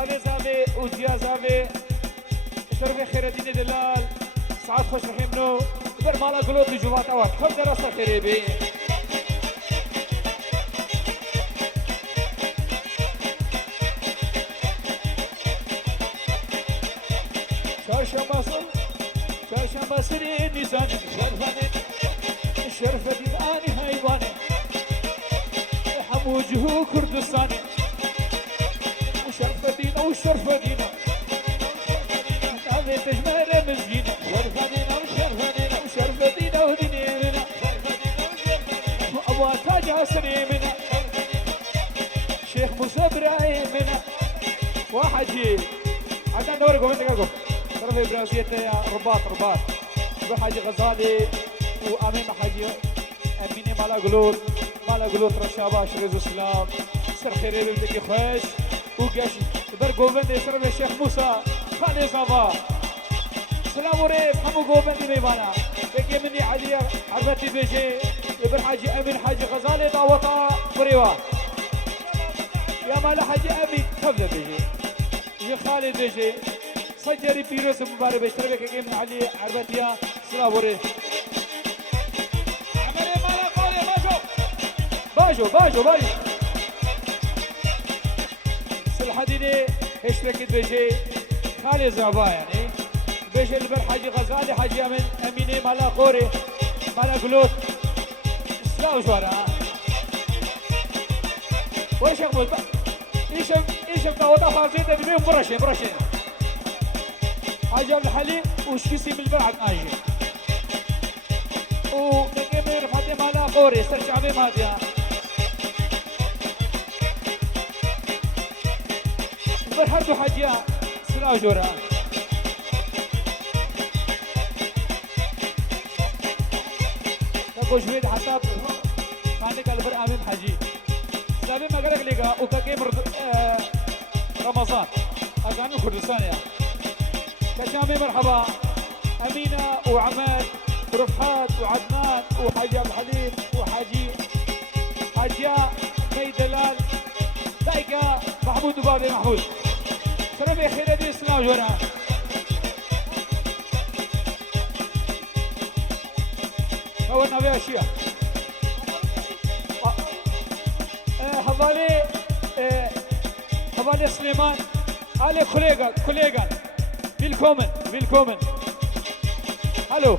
خالد زاوي وجيا زاوي شرف خير الدين دلال سعاد خوش رحمنو بر مالا قلوب لجوات اوات كم دراسة خيريبي شاشة سري نيسان شرفة الآن هايواني حموجه كردستاني وشرفة دينا وشرفة دينا هذه تجمل مزينة شرفة دينا وشرفة دينا وشرفة دينا ودينينا أبوها تاجها سليمنا شيخ موسى إبراهيم منا واحد جيل عشان دوركم انت قاكم طرف برازيل رباط بحاجي غزالي وامين حاجي اميني مالا قلوت رشاباش رزو سلام سر خيري بدك خوش وقاش بر قوبند يسرب الشيخ موسى خالي صبا سلام وريف حمو قوبند ميبانا بكي مني علي عرفتي بيجي بر حاجي امين حاجي غزالي دعوطا بريوا يا مالا حاجي امين خفله بيجي يا خالد بيجي سجري بيروس مبارك بيشترك كي من علي عربتيا سلام وريف عمري مالا قولي باجو سلحديني اشتركت بيجي خالي زعبا يعني بيجي البر حاجي غزالي حاجي اميني مالا قوري مالا قلوت سلام جوارا وش اقول ايش بتاوضا فازيتا بيهم برشين حاجة الحلي وشكسي بالبعد آجي ونقيم رفعتي مالا قوري استرجع بي ماديا برحردو حاجيا سلاو جورا تقو جويد حتى خانك البر آمين حاجي سلابي مقرق لقا وكاكيم رمضان أغاني كردستان يا كشامي مرحبا أمينة وعماد ورفحات وعدنان وحاجي عبد الحليم وحاجي حاجيا مي دلال دايكا محمود وبابي محمود شرفي خير دي اسلام جورا هو النبي أشياء حوالي سليمان علي كوليغان Willkommen. Hallo.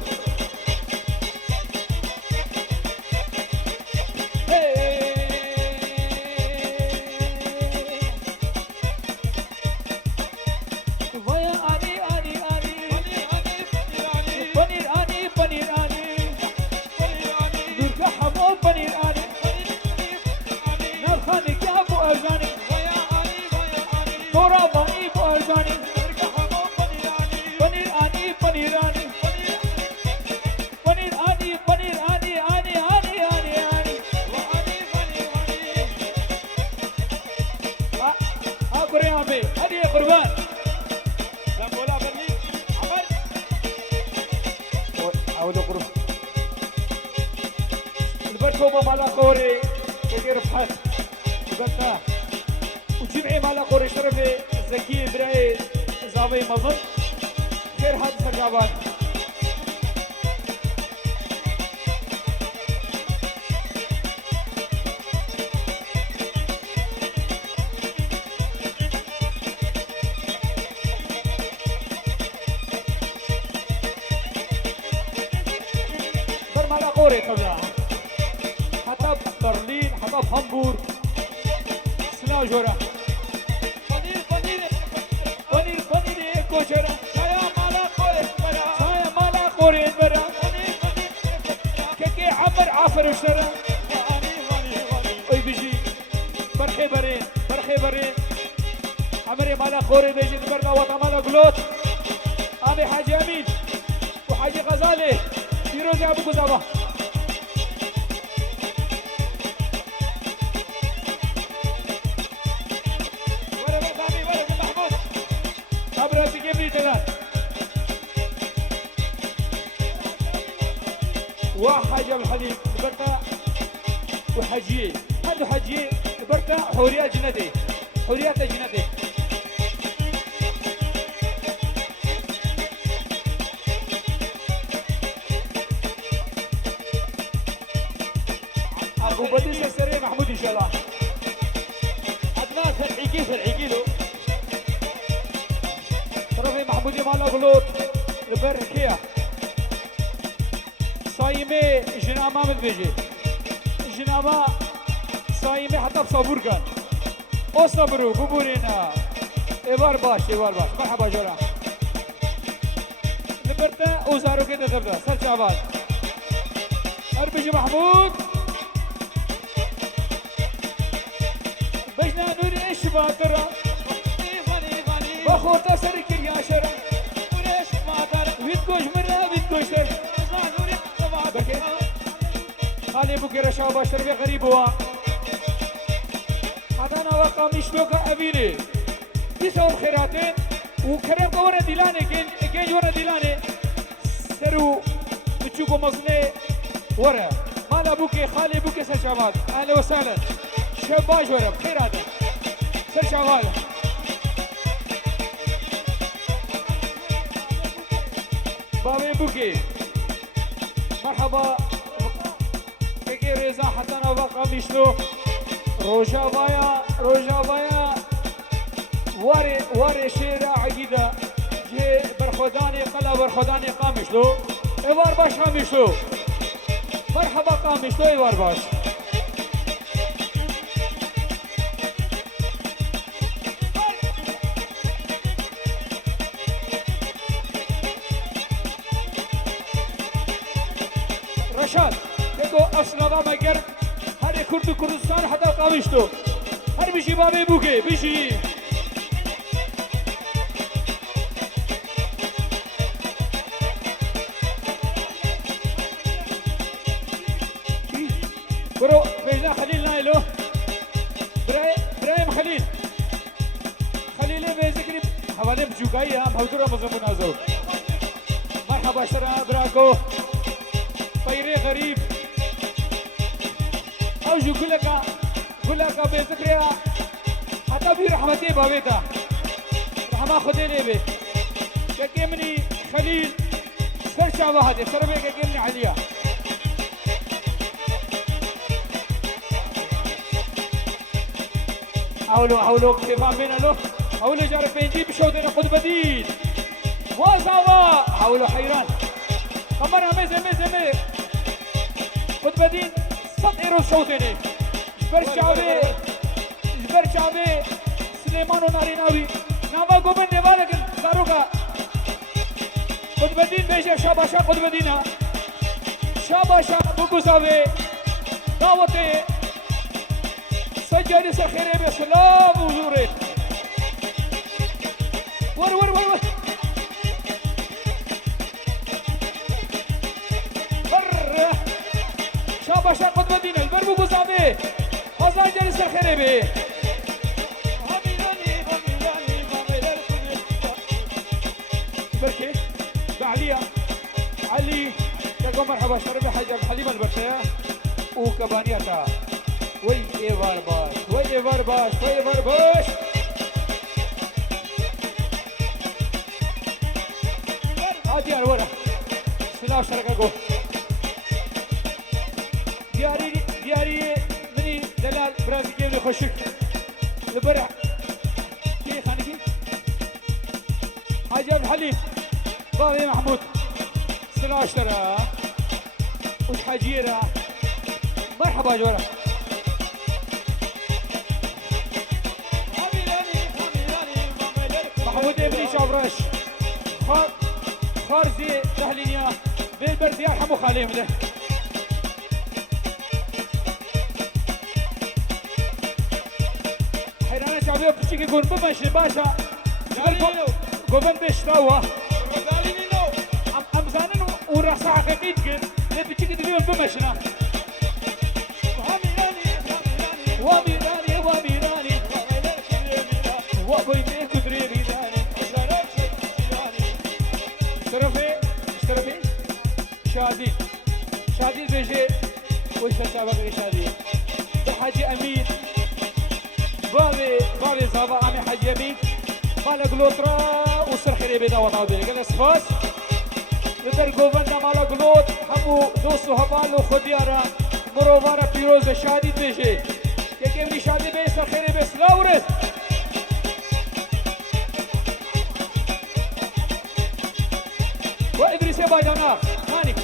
مالا قوري كي رفحت وقلنا وجمعي مالا قوري شرفي زكي براي زاوي مظن خير هاد فرجابان بر مالا قوري قبلها برلين حطب هامبورغ سلاو جورا بنير كوشرا سايا مالا قوري برا كيكي عافر وشرا اي بيجي برخي برين عمري مالا قوري بيجي برنا وطا مالا قلوت امي حاجي امين وحاجي غزالي يروز ابو قزابه وحاجة بالحليب بركة وحاجية هادو حاجية بركة حوريات جنتي محمود ان شاء الله عدنان فرعي له طرفي محمودي مالا غلوط البركيه صايمه جناما مدبجي جناما صايمه حتى بصبور كان اصبروا قبورنا ايوار باش مرحبا جورا لبرتا وزارو كده تبدا سر شعبان اربجي محمود بجنا نور ايش باطرة بخوطة سرك يا شرا وريش باطرة ويتكوش مرة ويتكوش سر خالي بوكي رشا باشر بغريب هو حتى انا وقع مشتوكا ابيني يسوي خيراتين وكريم كورا ديلاني كين ورا ديلاني سرو بتشوفوا مصنع ورا مالا بوكي خالي بوكي سر شعبان اهلا وسهلا شباج ورا بخير هذا سر شغال بابي بوكي مرحبا كيكي ريزا حتى انا بقى مشلو روجا بايا واري شيرا عقيدة جي برخوداني قلا برخوداني قامشلو ايوار باش قامشلو مرحبا قامشلو ايوار باش رشاد تدو اصلا ما قرب هر كرد كردستان حتى قامشتو هر بيجي بابي بوكي بيجي برو بيجنا خليل نايلو برايم خليل بيذكري حوالي بجوكاي هم هودورا مزمون ازو مرحبا شرا براكو طيري غريب اوجو كلك بيذكري حتى في رحمتي بابيتا رحمة خديني بي كيمني خليل فرشا واحد سربي كيمني عليا حاولوا كيف عمينا له حاولوا جارب بينجيب شوطنا قد بديل وزاوا حاولوا حيران كمرها ميزة قد بديل سطيروا شوطنا جبر شعبي سليمان وناريناوي ناما قومن نبالك زاروكا قد بديل بيجي شاباشا قد بدينا شاباشا بوكوزاوي دعوتي سجل سخيري بسلام وزوري ور شاباشا قد مدينة البربو قزامي هزار جل سخيري بي بركي بعليا علي تقوم مرحبا شربي حاجة حليمة البرشايا وكبانياتا وي ايوار باش هادي على ورا سلاح شركاكو دياري مني دلال برازي جيب لي خشك البرع كي خانكي حاجة الحليم باغي محمود سلاح شرا وش حاجيرة مرحبا جورا محمود ابني شابرش خارزي تهلينيا بالبردية حمو خاليم له حيرانا شعبية بتشيكي يقول بمشي باشا قبل بيشتاوا عم زانن وراسا حقيقيت كن بتشيكي تقول بمشينا وبيني كدري اشترفي شادي بيجي وش تتابع شادي ده حاجي امين بابي زابا عمي حاجي امين مالا قلوطرا وسرخيري بيدا وطاوبيني قال اسفاس يدر قوبنا مالا قلوط همو دوستو هبالو خديارا مروفارا بيروز شادي بيجي براكي من شادي بيس الخير بيس لاورس وإدريس بايدانا هاني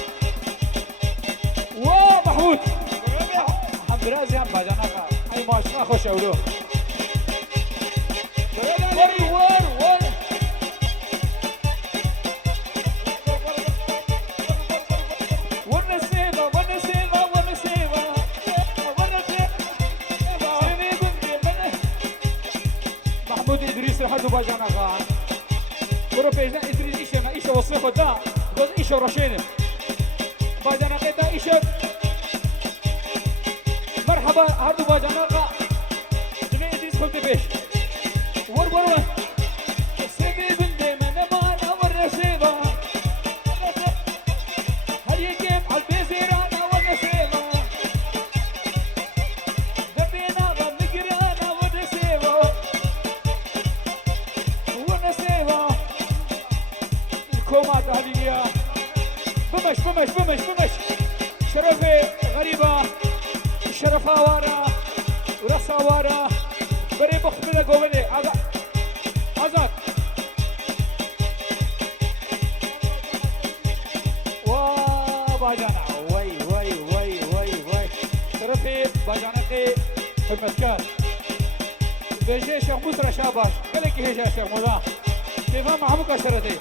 ومحمود حمرازي هم بايدانا أي ماشنا خوش أولو محمود إدريس لحدو باجانا غان برو بيجنا إدريس إيشا إيشا وصفه دا قد إيشا رشينه باجانا قيتا إيشا مرحبا هردو باجانا غان جميع إدريس خلطي بيش ور ور ور سيبي بندي من مانا والرسيبة هل يجيب عالبيزيرانا والرسيبة دبينا غمقرانا والرسيبة كومات هذه بمش شرفي غريبة شرفها وارا وراسها وارا بري بخبلة قوبلي عزاك باجانا وي شرفي باجانقي في المسكات بيجي شيخ مطرة شاباش قالك هيجا شيخ مولا تفهم عمك شرتي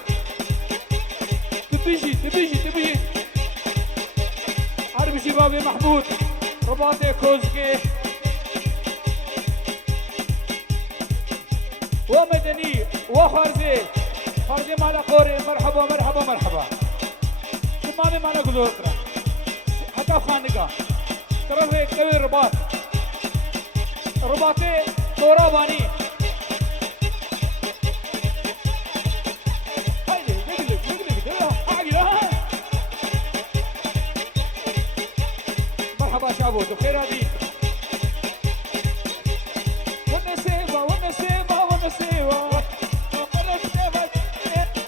تبيجي عربي شبابي محمود رباطي كوزكي ومدني وخارزي مالا قوري مرحبا تمامي مالا قدوكرا حتى خانقا طرفي كوي رباطي طوراباني مرحبا شابو بخير هذه والنسيبة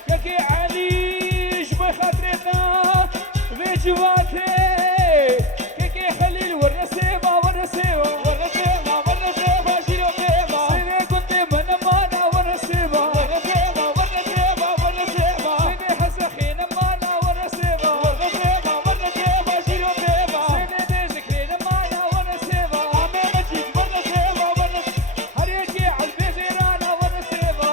كاكي عليش بخاطرنا بجواتي كاكي خليل والنسيبة شيلو بيبا سيدي كنت من مانا والنسيبة سيدي حسخين مانا والنسيبة شيلو بيبا سيدي ذكرين مانا والنسيبة عمي مجيد هريكي عالبيزيرانا والنسيبة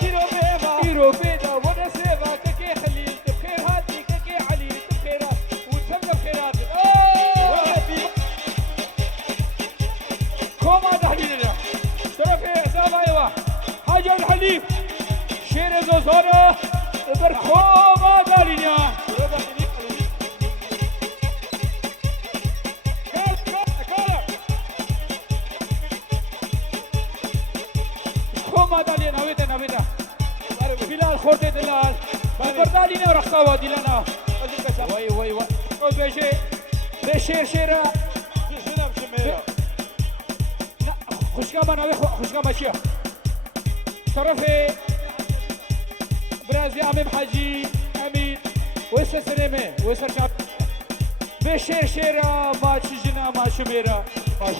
شيلو بيبا إيرو بيدا والنسيبة كاكي خليل تبخير هاتي كاكي علي تبخيرات وتسمى بخيرات كوما تحديدنا شرفي حساب ايوه حاجة الحليب شير زوزورة بركوما دالينيا كوما دالينا نويتا بلال خورتي دلال بردالينا رخصاوة ديلانا وي بيجي بشير شيرا خوشكا شيخ شرفي برازي عميم حاجي امين ويسر سليمي ويسر شاب بشير شيرا ما تشجنا ما شميرا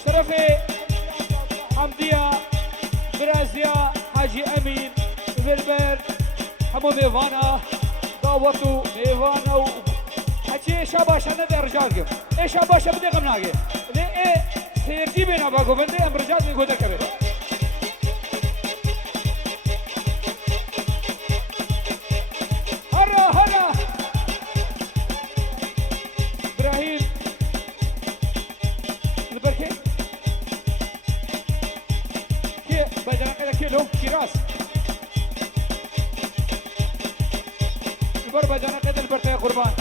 شرفي حمدية برازيا حاجي امين بربر حمو ميفانا داوتو ميفانا حكي شاباش انا دي رجالكم ايه شاباش بدي غمناقي ايه سيرتي بينا باقو بندي ام رجال من قدر كبير هلا ابراهيم البركي كي بدنا كده كيلو كراس البر بدنا كده البركي قربان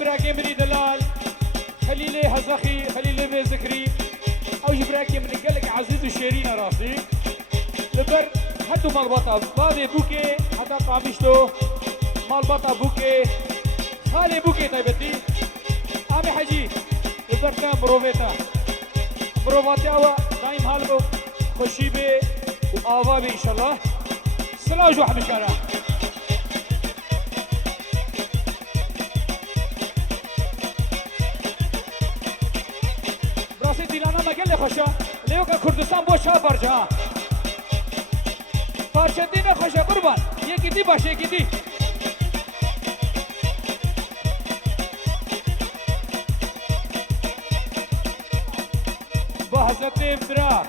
براكي من دلال خليلي هزخي خليلي بذكري او جبراكي من قلق شيرين راسي لبر حدو مالبطا بابي بوكي حتى قامشتو مالبطا بوكي خالي بوكي طيبتي عمي حجي لبرتا مروفيتا مروفاتي اوا دايم هالبو خوشي بي وآوا بي ان شاء الله سلاو جوح مشارع براسي ديلانا ما قال لي خوشا ليوكا كردستان بو شا برجا فرشدين خوشا قربان يكي دي باش يكي دي بحثتي بدرا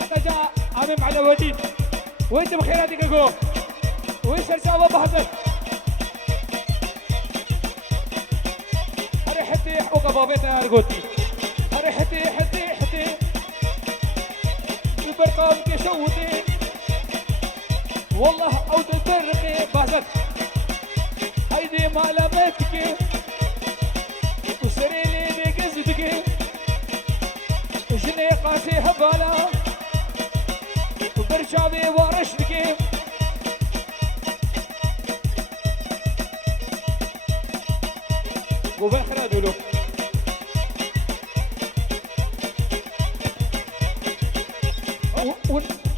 حتى جاء عمم على وديد وانت بخيراتك اقول وين سرسابة بحثت هري حتي حقوق بابيتها رقوتي هري حتي البرقام كشوتي والله عود البرقي بحثت هيدي معلماتك وسريلي بقزدك جني قاسي هبالا وبرشابي ورشدك وبين خرادولو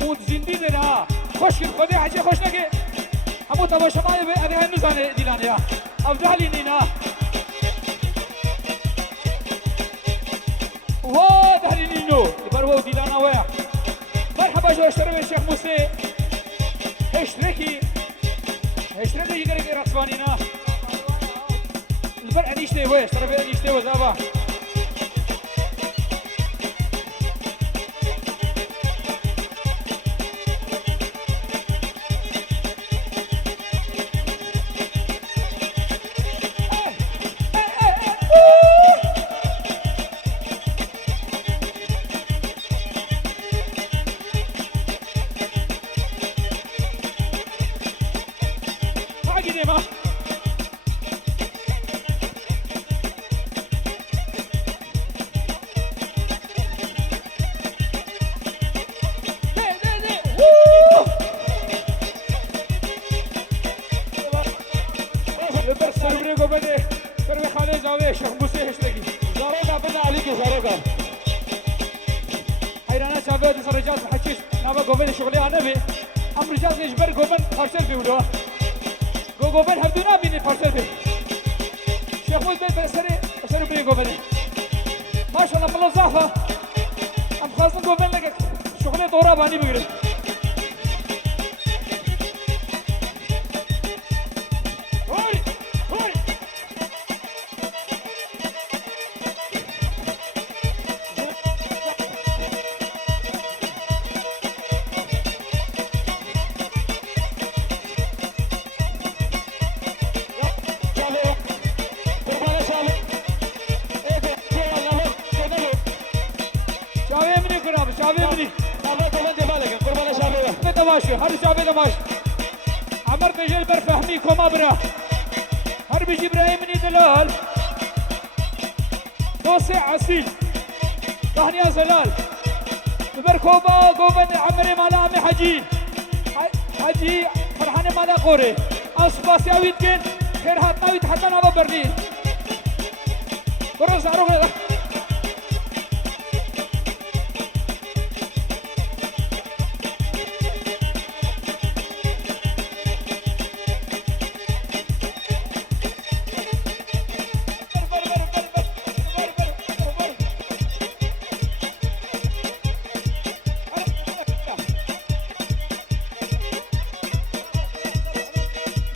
وتزنديدنا خوش الخدي حاجة خوش نكي همو تباشا معي بي هذه النزانة ديلانيا أفضح لي نينا واضح لي نينو يبرو ديلانا ويا مرحبا جو اشتري الشيخ موسى اشتركي يقرأ رقصوانينا البر انيشتي ويا اشتري انيشتي وزابا هر شعبي دماش عمر تجيل برفهمي كوما برا هر بيجي ابراهيم مني دلال دوسي عسيل طهنيا زلال ببركوبا قوبن عمري مالا عمي حجي فرحاني مالا قوري اصباس ياويد كن خير هاتنا ويتحدى نابا برلين برز عروق لك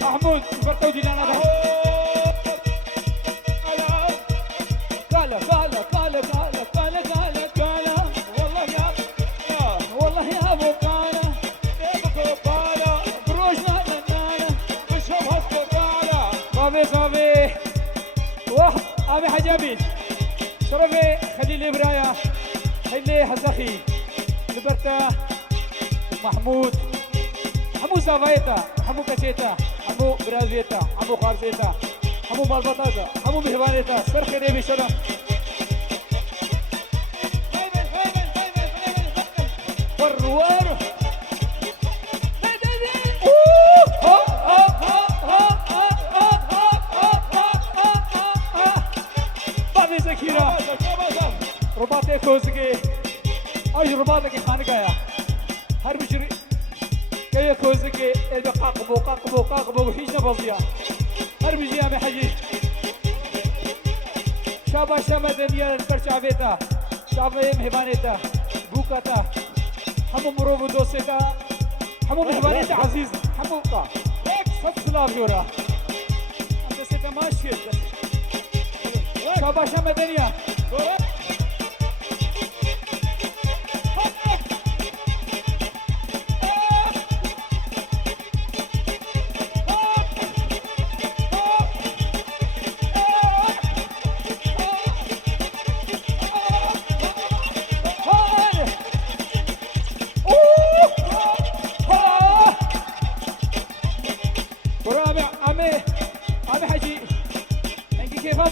محمود برتو جيلانا ده والله يا ابو قالا بروجنا لنانا بشرب هسكو قالا صافي واحد ابي حجابي شربي خليلي برايا خلي حزخي لبرتا محمود حمو سافايتا حمو كشيتا حمو برازيتا حمو خارزيتا حمو مالبطاتا حمو مهبانيتا سر خيري بشرم والروار بعد زكيرة رباطي كوزكي اي رباطك خانقايا هر بجري كي كوزكي البي قاقبو قاقبو قاقبو حيجنا بضيا هر بجي يا حجي شابا شامة دنيا البرشافيتا شابا مهبانيتا بوكاتا همو مروبو دوسيتا همو مهبانيتا عزيز همو قا صف صلاف يورا انت سيتا ماشي شابا شامة دنيا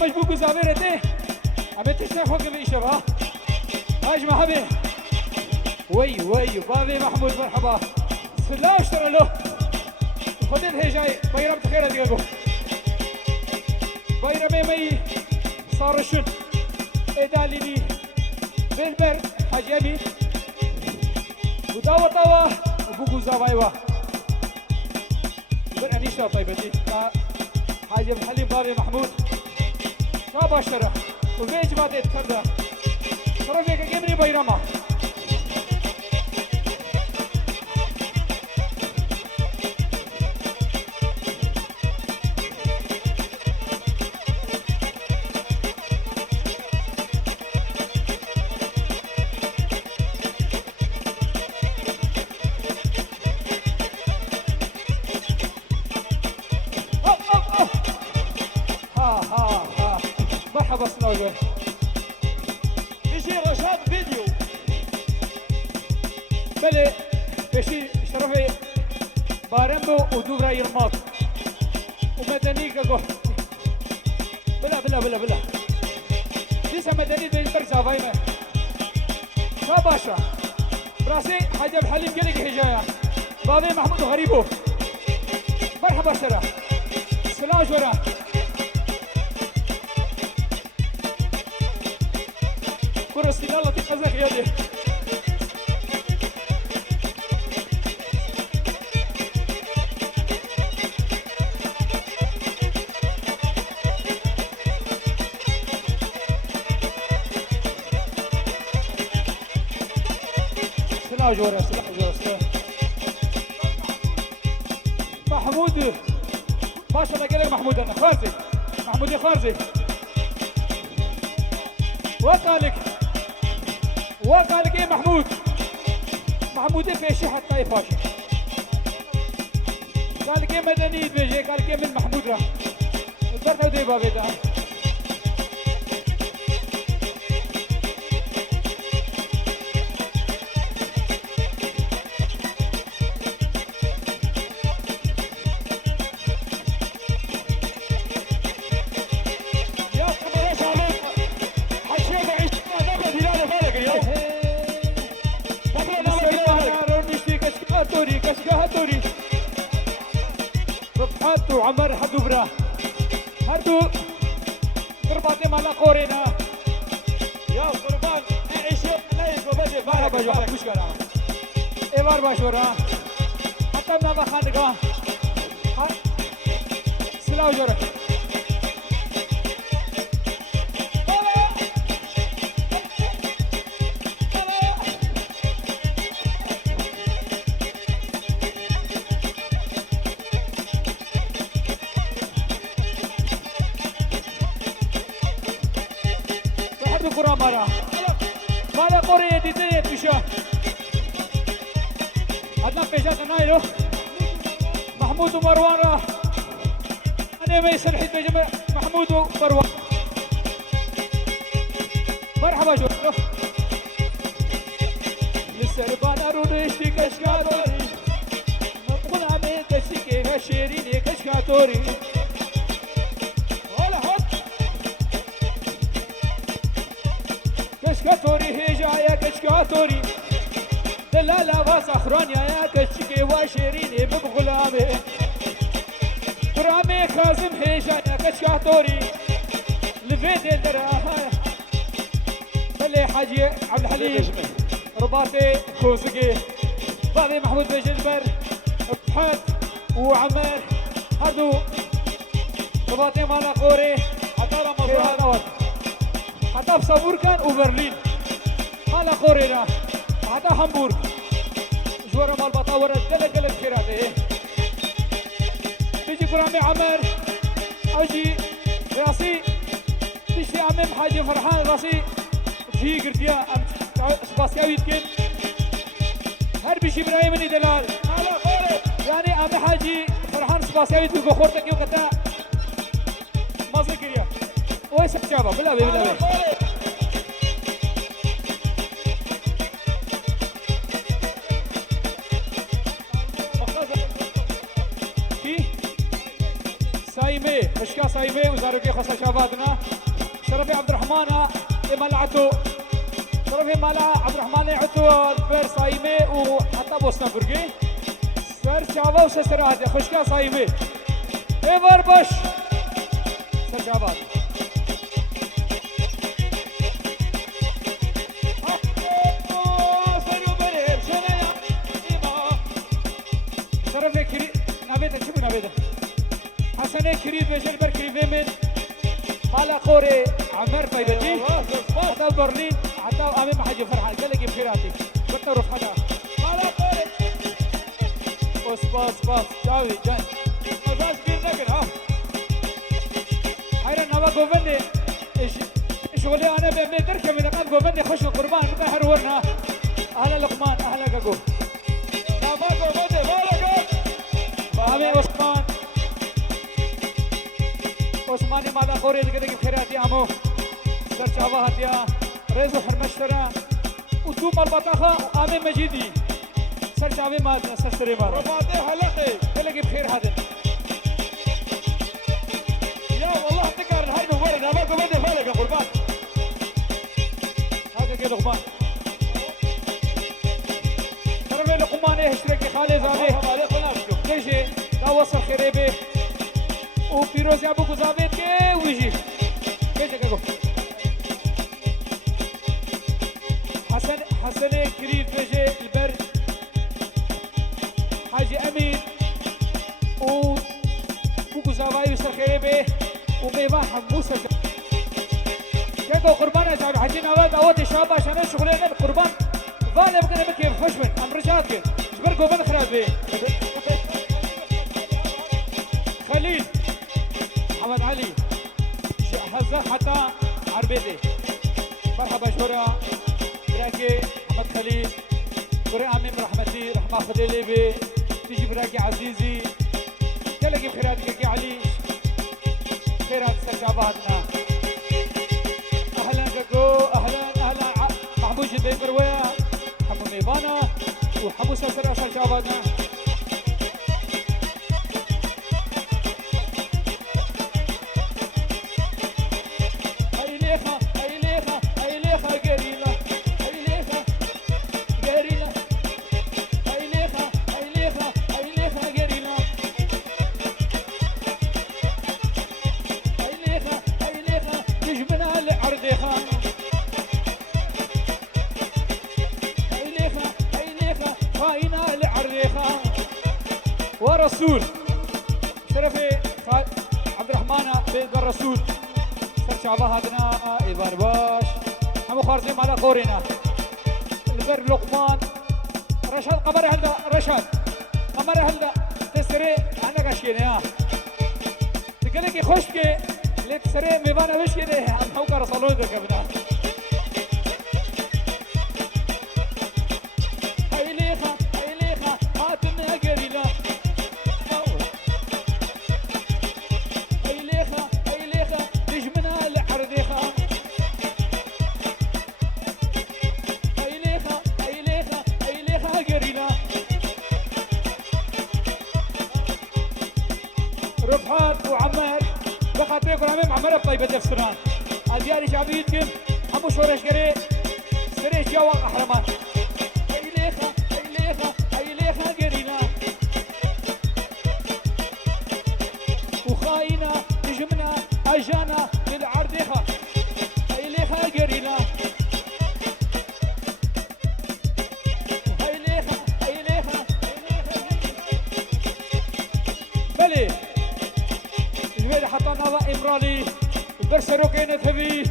مجبوك زابيرتي عم تشتاق فوق الإشارة هاج محبي وي بابي محمود مرحبا سلا اشترى له خدين هي جاي بيرم تخير ديالو بيرم مي صار شن ادالي لي بالبر حجابي وداوا طوا وبوكو زابايوا بالانيشا طيبتي حاجب حليم بابي محمود شاباشرة وفيج ما تتكرر صرفيك جيبني بيرما مرحبا سنوجر يجي رشاد فيديو بلي بشي شرفي بارمبو ودورا يرماط ومدنيك اقول بلا لسه مدني بيجبر زافايمه شاباشا براسي حجب حليم قلق هجايا بابي محمود غريبو مرحبا شرف سلام جورا كرسي الله تقزك يدي سلاح جورا محمود ما شاء الله قال محمود انا خارزي محمود خارزي وقالك ايه محمود فيشي حتى يفاشي قالك ايه مدني بيجي قالك ايه من محمود راه البركه ودي بابي ده كشكاتوري ربحات وعمر حدوبرا هردو قرباتي مالا قورينا يا قربان اعيش نايف وبدي بارك الله فيك مشكلة ايوار باشورا حتى من هذا خانقة سلاو جورك مالا قوري ديتي تشا عدنا بيجات نايلو محمود ومروان راه انا ما يسرحي بجمع محمود ومروان مرحبا جو للسربان ارونيشتي كشكاتوري نقول عمين كشكي هشيريني كشكاتوري كشكاتوري هي جاية كشكاتوري بلا لا باس اخرانيا يا كشكي وشيريني بغلامي برامي كاظم هيجا يا كشكاتوري لفيد الدراها بلي حاجي عبد الحليم رباطي كوزقي بعدي محمود بجلبر فتحت وعمر هردو رباطي مالا قوري حتى رمضان حتى بصبور كان وبرلين مالا قوري لا حتى هامبورغ جوار مال بطاورة قلق كراته بيجي كرامي عمر اجي راسي تشتي عمم حاجي فرحان راسي جي قرتيا سباسياوي تكن هر بيشي برايمني دلال يعني عمي حاجي فرحان سباسياوي تكن خورتك يو كتا ما ذكريا ويسا شابا بلا بي سايمي مشكا سايمي وزاروكي خاصة شاباتنا شرفي عبد الرحمن ملعته شرفي ملع عبد الرحمن عتو البير سايمي وحتى بوسنا برقي سر شابا وسسرات خشكا سايمي ايفر بش سر شابات شرفي كري نابيتا شو نابيتا حسنه كريد بجل بر كريفي من مالا قوري عمر فايبتي حتى برلين حتى امام حاجه فرحان قال لك بخيراتي قلت له رفحنا مالا قوري باس جاوي جاي باس بير نقر ها حيران نوا قوفني شغلي انا بمدرك من قد قوفني خش القربان بحر ورنا اهلا لقمان اهلا كاكو ما قوفني مالك امي عثمان عثماني مالا قوري دقيقة بخيراتي عمو سر شعبا هاتيا ريزو حرمشترا ودوم البطاخة آمي مجيدي سر شعبي مادنا سر سري مادنا رفاطي حلقي دقيقة بخير هذا يا والله تكار الحرب ورد أباكم بدي فالك يا قربان هذا كده لقمان ترى لقمان ايه اشتركي خالي زابي كيشي لا وصل خريبي وفيروز ابو كوزابيت كي ويجي كيف كاكو حسن كريم بيجي البر حاجي امين و كوزاباي يوسف خيبه وميما حموسه كاكو قربان يا جابي حاجي نواد اوت شباب عشان شغلنا القربان فانا بقى كيف خشمن امرجات كيف جبركو بن خرابي خليل محمد علي هزا حتى عربيدي مرحبا شورا براكي محمد خليل شورا امين رحمتي رحمه خليلي بي تيجي براكي عزيزي تلاقي بخيراتك يا علي خيرات استجاباتنا اهلا كاكو اهلا محمود جدي برويا حمو ميبانا وحمو ساسر استجاباتنا ورسول شرفي عبد الرحمن بيت الرسول سر شعبا هادنا ايبان باش حمو خارزين على قورنا البر لقمان رشاد قمر هلا رشاد قمر هلا تسري انا كاشكيني ها تقلك خشكي اللي تسري ميبانا وش كده عم حوكر صالون كبنا رفحات وعمار بخاطركم عمار بطيبة دفسران الدياري شعبيتكم حمو شورش قري سريش يا واقع حرمان اي ليخا استرالي بر سروكين ثبي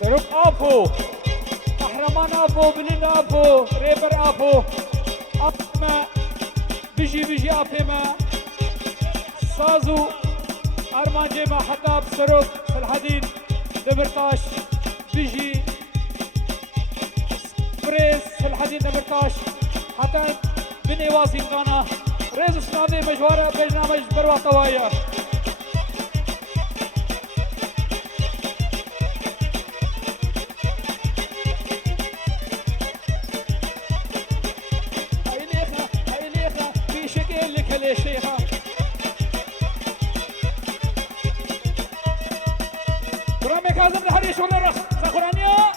سروك ابو قهرمان ابو بلين ابو ريبر ابو اما بيجي افما سازو ارمان جيما حتى بسروك الحديد دبرتاش بيجي بريز الحديد دبرتاش حتى بني واسي كانا ريز سنادي مجوارة برنامج بروا طوايا هاي ليخة في شكل لك هلي شيخة برامي كاظم الحريش ولا رخ ساخرانيا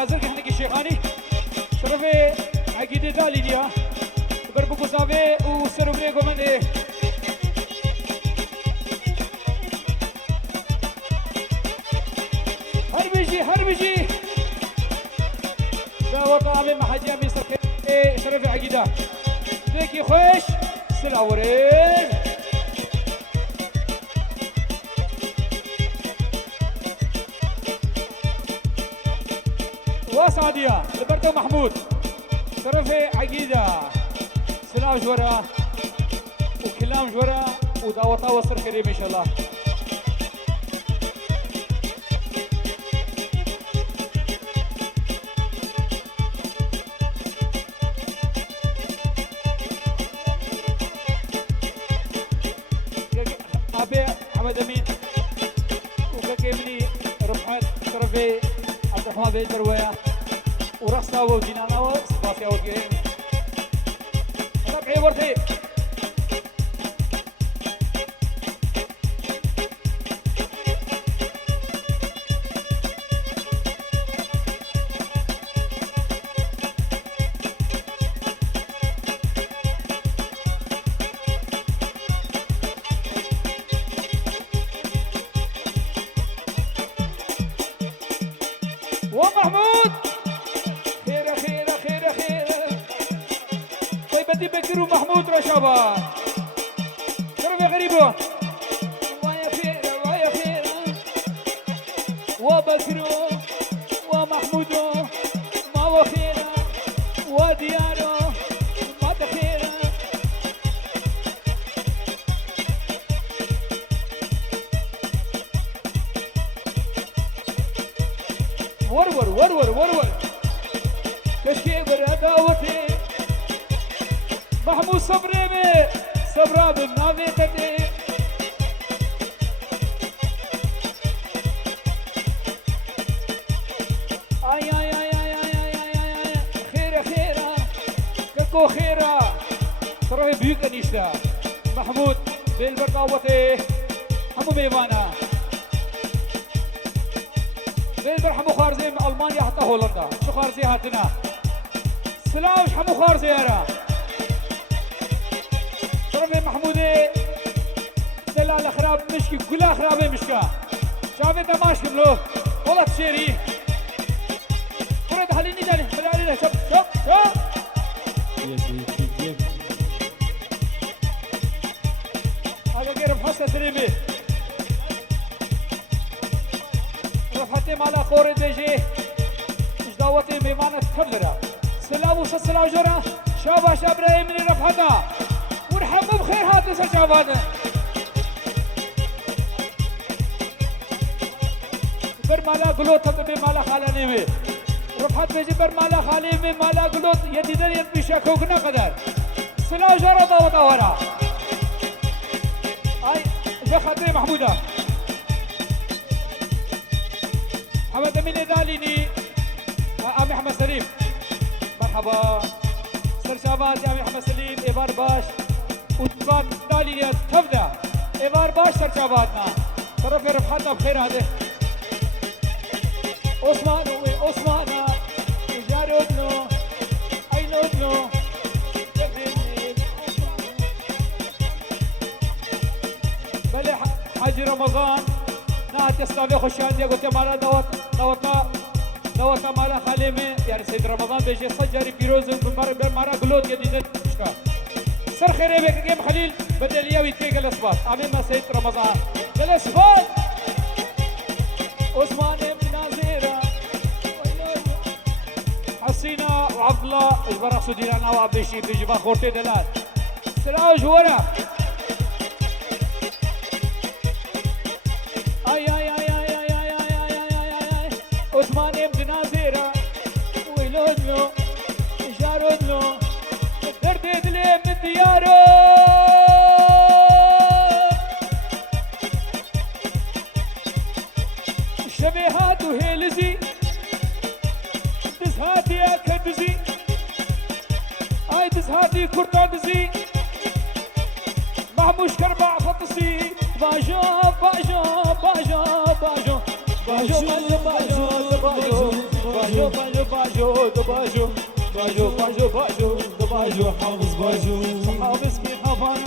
حاضر احنا كشيخاني شرفي عقيدة دالي ديها بربكو صافي وسربني كمان ايه هربجي لا وطعمي ما حاجة من سركي ايه شرفي عقيدة ديكي خوش سلاورين واسعدية لبرتو محمود شرفي عقيدة سلام جورا وكلام جورا ودعوة وصر كريم إن شاء الله أبي حمد أمين وكاكيمني ربحت شرفي عبد الرحمن بن دروية ورقصة وجنانا وصباصية وجين ربعي ورثي ومحمود خير طيب بدي بكر ومحمود رشابة شرف يا غريبة ويا خير وبكر ومحمود ما وخير وديانه ما تخير ورور كشكي برهداوتي محمود صبري صبرا بالنافي تدي خيرة ككو خيرة صراحة بيوك انيشتا محمود بالبرقاوتي حمو ميوانا بيلبر حمو خارزي من ألمانيا حتى هولندا شو خارزي هاتنا سلاوش حمو خارزي يارا شرفي محمودي دلال خراب مشكي كلها خرابي مشكا شافي تماش كملو والله تشيري فرد حليني جالي بلالي له شوف هذا غير محسن سليمي رفحتي مالا خوري ديجي اجداوتي ميمانة تكبرة سلام وش السلام جرا شابا ابراهيم من رفحتا ورحموا بخير هاتي سجابانا بر مالا قلوت تبي مالا خالاني مي رفحت بيجي بر مالا خالي مي مالا قلوت يديدر يتبشا كوكنا قدر سلام جرا داوتا ورا اي جخاتي محمودة حمد أمين داليني عمي أحمد سليم مرحبا سرشابات يا عمي أحمد سليم إبار باش وتبان داليني تبدا إبار باش سرشاباتنا طرف رفحتنا بخير هذا عثمان وعثمان جارودنو عينودنو بله حاجی رمضان نه تستاوی خوشیان قلت مالا دوتا مالا خالمه يعني سيد رمضان بيجي صجري فيروز بمرة قلوت يديدن اشكال سر خيري بك جيم خليل بدل ياوي تيق الاصبات امين ما سيد رمضان الاصبات عثمان بن نازيرة حسينة وعبد الله اجبر سوديرانا وعبد الشيء بيجي باخورتي دلال سلاو جورا اي اي اي اي اي اي اي اي اي عثمان بن نازيرة ويلودنو جارودنو درد دلي من دياره شبيهات وهيلزي دزهاتي يا كدزي اي دزهاتي كرتاندزي محموش كربع فطسي باجو باجو باجو باجو باجو باجو باجو باجو باجو باجو باجو باجو باجو باجو باجو حافظ باجو حافظ في حفانا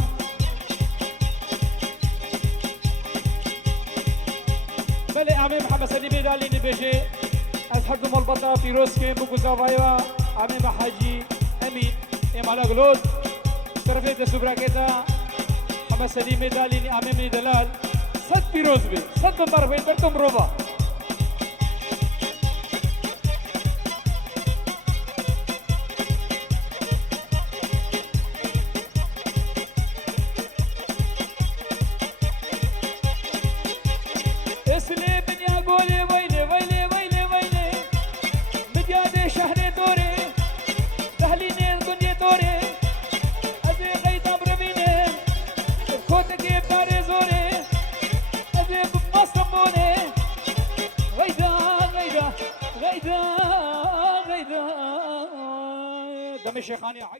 بله عمي محمد سليمي دالي نبيجي از حد ملبطة في روسكي بوكو زافايوا عمي محاجي امين امالا قلود شرفت سبراكيتا محمد سليمي دالي عمي من دلال صد في روزبي صد بمرفين برتم روبا دم الشيخاني